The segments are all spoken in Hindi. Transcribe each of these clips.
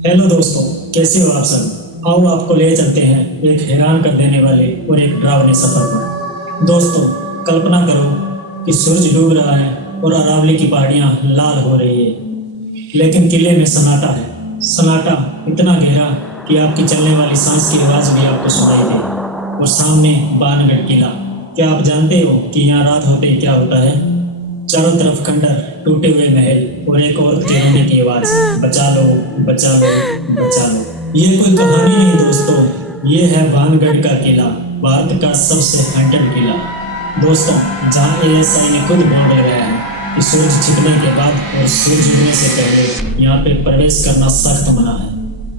हेलो दोस्तों, कैसे हो आप सब। आओ आपको ले चलते हैं एक हैरान कर देने वाले और एक डरावने सफर पर। दोस्तों, कल्पना करो कि सूरज डूब रहा है और अरावली की पहाड़ियां लाल हो रही है, लेकिन किले में सन्नाटा है। सन्नाटा इतना गहरा कि आपकी चलने वाली सांस की आवाज भी आपको सुनाई दे। और सामने बाणगढ़ किला। क्या आप जानते हो कि यहाँ रात होते ही क्या होता है? चारों तरफ खंडर, टूटे हुए महल और एक औरत के रोने की आवाज, बचा लो, बचा लो, बचा लो। ये कोई कहानी नहीं दोस्तों, ये है भानगढ़ का किला, भारत का सबसे हॉन्टेड किला। दोस्तों, जहाँ एएसआई ने खुद बोर्ड लगाया है कि सूरज छिपने के बाद और सूरज उगने से पहले यहाँ पे प्रवेश करना सख्त मना है।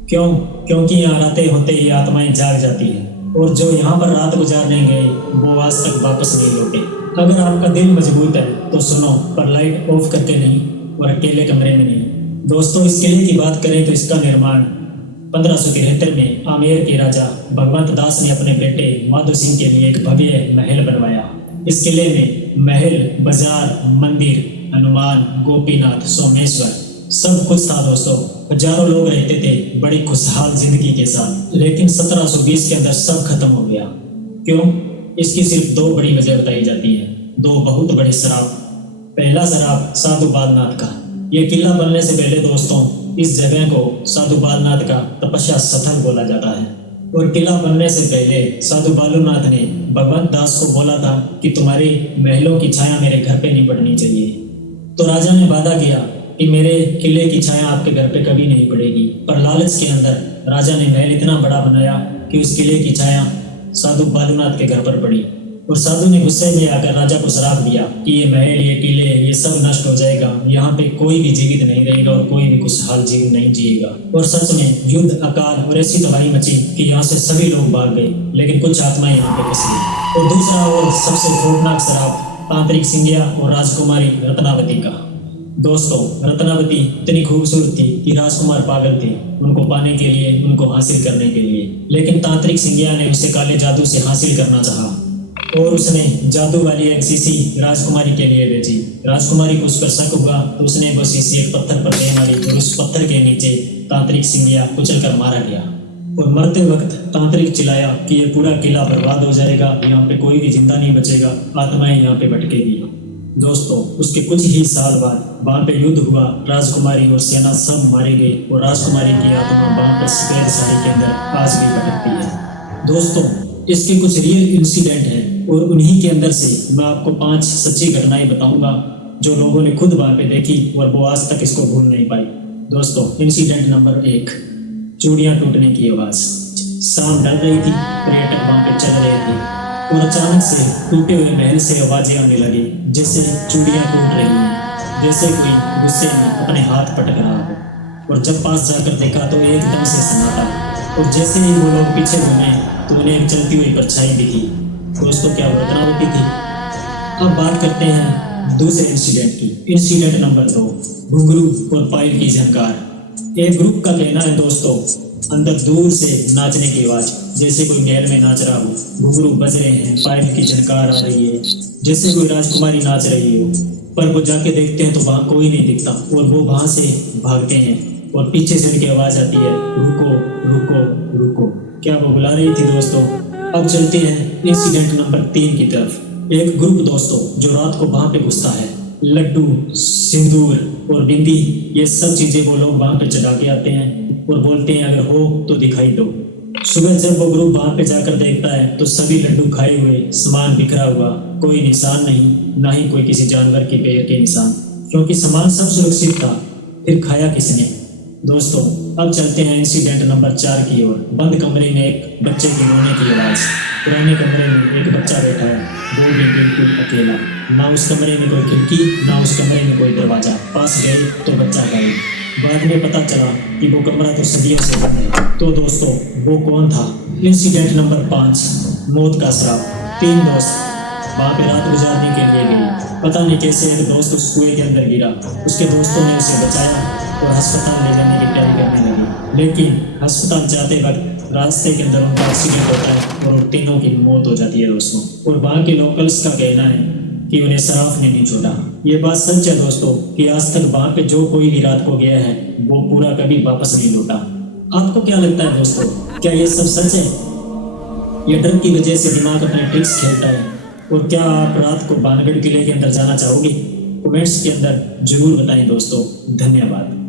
क्यों? क्योंकि यहाँ रातें होते ही आत्माएं जाग जाती है और जो यहाँ पर रात गुजारने गए वो आज तक वापस नहीं लौटे। अगर आपका दिल मजबूत है तो सुनो, पर लाइट ऑफ करके नहीं और अकेले कमरे में नहीं। दोस्तों, इस किले की बात करें तो इसका निर्माण 1573 में आमेर के राजा भगवंत दास ने अपने बेटे माधो सिंह के लिए एक भव्य महल बनवाया। इस किले में महल, बाजार, मंदिर, हनुमान, गोपीनाथ, सोमेश्वर सब कुछ था दोस्तों। हजारों लोग रहते थे बड़ी खुशहाल जिंदगी के साथ। लेकिन 1720 के अंदर सब खत्म हो गया। क्यों? इसकी सिर्फ दो बड़ी वजह बताई जाती है, दो बहुत बड़े शराब। पहला शराब साधु बालनाथ का। यह किला बनने से पहले दोस्तों इस जगह को साधु बालनाथ का तपस्या स्थल बोला जाता है। और किला बनने से पहले साधु बालूनाथ ने भगवंत दास को बोला था कि तुम्हारी महलों की छाया मेरे घर पे नहीं पड़नी चाहिए। तो राजा ने वादा किया कि मेरे किले की छाया आपके घर पे कभी नहीं पड़ेगी। पर लालच के अंदर राजा ने महल इतना बड़ा बनाया कि उस किले की छाया साधु बालूनाथ के घर पर पड़ी। और साधु ने गुस्से में आकर राजा को श्राप दिया कि ये महल, ये किले, ये सब नष्ट हो जाएगा, यहाँ पे कोई भी जीवित नहीं रहेगा और कोई भी खुशहाल जीवन नहीं जिएगा। और सच में युद्ध, अकाल और ऐसी तबाही मची कि यहाँ से सभी लोग भाग गए, लेकिन कुछ आत्माएं यहाँ पे फंस गई। और दूसरा और सबसे खौफनाक शराब तांत्रिक सिंगिया और राजकुमारी रत्नावती का। दोस्तों, रत्नावती इतनी खूबसूरत थी कि राजकुमार पागल थे उनको पाने के लिए, उनको हासिल करने के लिए। लेकिन तांत्रिक सिंगिया ने उसे काले जादू से हासिल करना चाहा और उसने जादू वाली एक शीशी राजकुमारी के लिए भेजी। राजकुमारी को उस पर शक हुआ तो उसने वो शीशी एक पत्थर पर दे मारी और उस पत्थर के नीचे तांत्रिक सिंगिया कुचल कर मारा गया। और मरते वक्त तांत्रिक चिल्लाया कि ये पूरा किला बर्बाद हो जाएगा, यहाँ पे कोई भी जिंदा नहीं बचेगा, आत्माएं यहाँ पे भटकेगी। दोस्तों, उसके कुछ ही साल बाद वहां पे युद्ध हुआ, राजकुमारी और सेना सब मारे गए और राजकुमारी की आत्मा वहां पर सफेद साड़ी के अंदर आज भी भटकती है। दोस्तों, इसके कुछ रियल इंसिडेंट हैं और उन्हीं के अंदर से मैं आपको 5 सच्ची घटनाएं बताऊंगा जो लोगों ने खुद वहां पे देखी और वो आज तक इसको भूल नहीं पाई। दोस्तों, इंसिडेंट नंबर 1, चूड़ियां टूटने की आवाज। शाम ढल रही थी, पर्यटक वहां पे चल रहे थे और अचानक से टूटे हुए महल से आवाजें आने लगी, जैसे चूड़ियां टूट रही हैं, जैसे कोई गुस्से में अपने हाथ पटक रहा हो। और जब पास जाकर देखा तो एकदम से सन्नाटा। और जैसे ही वो लोग पीछे घूमे तो उन्हें एक चलती हुई परछाई दिखी। दोस्तों, क्या वो रत्नावती थी? अब बात करते हैं दूसरे इंसिडेंट की। इंसिडेंट नंबर 2, घुंघरू और पायल की झनकार। एक ग्रुप का कहना है दोस्तों, अंदर दूर से नाचने की आवाज, जैसे कोई महल में नाच रहा हो, घुंघरू बज रहे हैं, पायल की झनकार आ रही है, जैसे कोई राजकुमारी नाच रही हो। पर वो जाके देखते हैं तो वहां कोई नहीं दिखता और वो वहां से भागते हैं और पीछे से उनकी आवाज आती है, रुको रुको रुको। क्या वो बुला रही थी दोस्तों? अब चलते हैं इंसिडेंट नंबर 3 की तरफ। एक ग्रुप दोस्तों जो रात को वहां पे घुसता है, लड्डू, सिंदूर और बिंदी, ये सब चीजें वो लोग वहां पे चढ़ा के आते हैं और बोलते हैं अगर हो तो दिखाई दो। सुबह जब वो ग्रुप वहां पे जाकर देखता है तो सभी लड्डू खाए हुए, सामान बिखरा हुआ, कोई निशान नहीं, ना ही कोई किसी जानवर के पैर के निशान, क्योंकि सामान सब सुरक्षित था। फिर खाया किसने? दोस्तों, अब चलते हैं इंसिडेंट नंबर 4 की ओर। बंद कमरे में एक बच्चे के रोने की आवाज। पुराने कमरे में एक बच्चा बैठा है, वो भी बिल्कुल अकेला। ना उस कमरे में कोई खिड़की, ना उस कमरे में कोई दरवाजा। पास गए तो बच्चा गायब। बाद में पता चला कि वो कमरा तो सदियों से बंद है। तो दोस्तों, वो कौन था? इंसिडेंट नंबर 5, मौत का श्राप। 3 दोस्त वहां पे रात गुजारने के लिए गए। पता नहीं कैसे एक दोस्त उस कुएं के अंदर गिरा। उसके दोस्तों ने उसे बचाया और अस्पताल ले जाने की तैयारी करने लगी। लेकिन अस्पताल जाते वक्त रास्ते के अंदर उनका एक्सीडेंट होता है और उन तीनों की मौत हो जाती है दोस्तों। और वहाँ के लोकल्स का कहना है कि उन्हें सराफ ने नहीं छोड़ा। ये बात सच है दोस्तों कि आज तक वहाँ पे जो कोई भी रात को गया है वो पूरा कभी वापस नहीं लौटा। आपको क्या लगता है दोस्तों, क्या ये सब सच है? ये डर की वजह से दिमाग अपने ट्रिक्स खेलता है? और क्या आप रात को भानगढ़ किले के अंदर जाना चाहोगे? कमेंट्स के अंदर जरूर बताएं दोस्तों। धन्यवाद।